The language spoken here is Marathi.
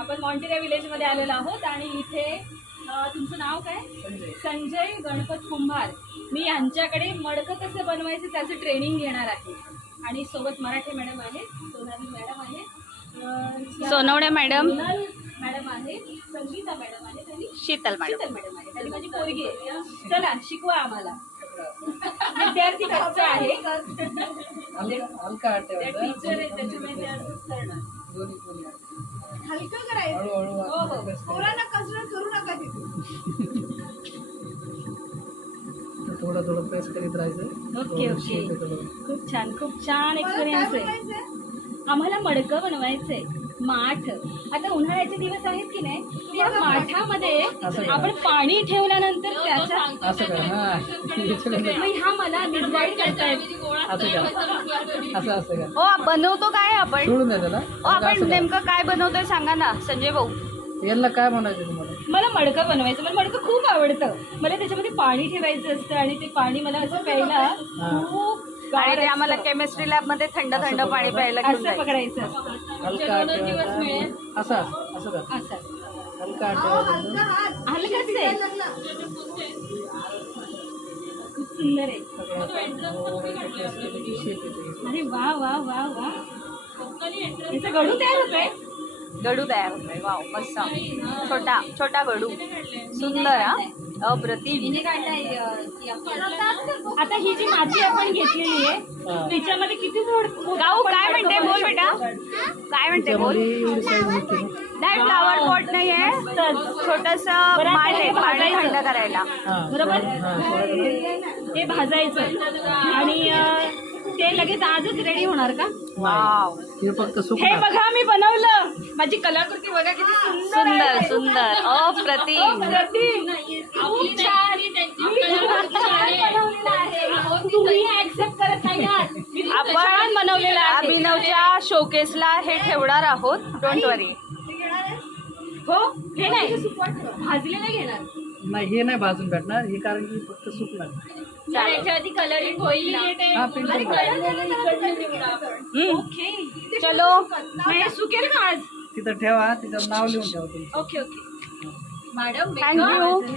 आपण मॉन्टेरा विलेज मध्ये आलेलो आहोत आणि इथे तुमचं नाव काय? संजय गणपत कुंभार. मी यांच्याकडे मडकं कसं बनवायचं त्याचं ट्रेनिंग घेणार आहे. आणि सोबत मराठे मॅडम आहे, सोनाली मॅडम आहे, सोनवणे मॅडम, मॅडम आहे, संगीता मॅडम आहे आणि शीतल मॅडम आहे. त्यांनी माझी पोरगी आहे. चला शिकवा आम्हाला. विद्यार्थी कच्चा आहे, टीचर आहे, त्याच्यामुळे ते असंच करणार. हलकं करायचं. पोरांना कसरत करू नका तिथे. थोडं प्रेस करीत राहायचं. ओके खूप छान एक्सपिरियन्स आहे. आम्हाला मडकं बनवायचंय, माठ. आता उन्हाळ्याचे दिवस आहेत की नाही, त्या माठामध्ये आपण पाणी ठेवल्यानंतर त्याचा हा मला मिसगाईड करतायत. हो बनवतो काय आपण? सोडून द्या त्याला. हो आपण नेमकं काय बनवतोय सांगा ना संजय भाऊ. यांना काय म्हणायचं तुम्हाला? मला मडकं बनवायचं. मला मडकं खूप आवडतं. मला त्याच्यामध्ये पाणी ठेवायचं असतं आणि ते पाणी मला असं प्यायला खूप आणि ते आम्हाला केमिस्ट्री लॅब मध्ये थंड पाणी प्यायला घेऊन असं जायचं. पकडायचं असतं. हलका दिवस मिळेल असं का? असं हलका हलकंच आहे. खूप सुंदर आहे. अरे वा वा वा वा. याचं गडू तयार होतोय. गडू तयार होतोय. वाव मस्त. छोटा गडू. सुंदर हा. अप्रतिम. आता ही जी माती आपण घेतलेली आहे त्याच्यामध्ये किती गाऊ काय म्हणते बोल बेटा. काय म्हणते बोल. नाही फ्लावर पॉट नाहीये, छोटस माठ आहे पाणी थंड करायला. बरोबर. ते भाजायचं आणि ते लगेच आजच रेडी होणार का? वाव हे फक्त हे बघा मी बनवलं. माझी कलाकृती बघा किती सुंदर सुंदर अप्रतिम. खूप छान. तुम्ही ऍक्सेप्ट करत नाही आहात. आपण बनवलेलं आहे. अभिनवच्या शोकेसला हे ठेवणार आहोत. डोंट वरी. हो हे नाही भाजलेलं घेणार. नाही, हे नाही भाजून भेटणार. हे कारण की फक्त सुकणार. याच्याआधी कलरिंग होईल. ओके चलो हे सुकेल का आज? तिथं ठेवा, तिथं नाव लिहून ठेवा तुम्ही. Okay madam thank you.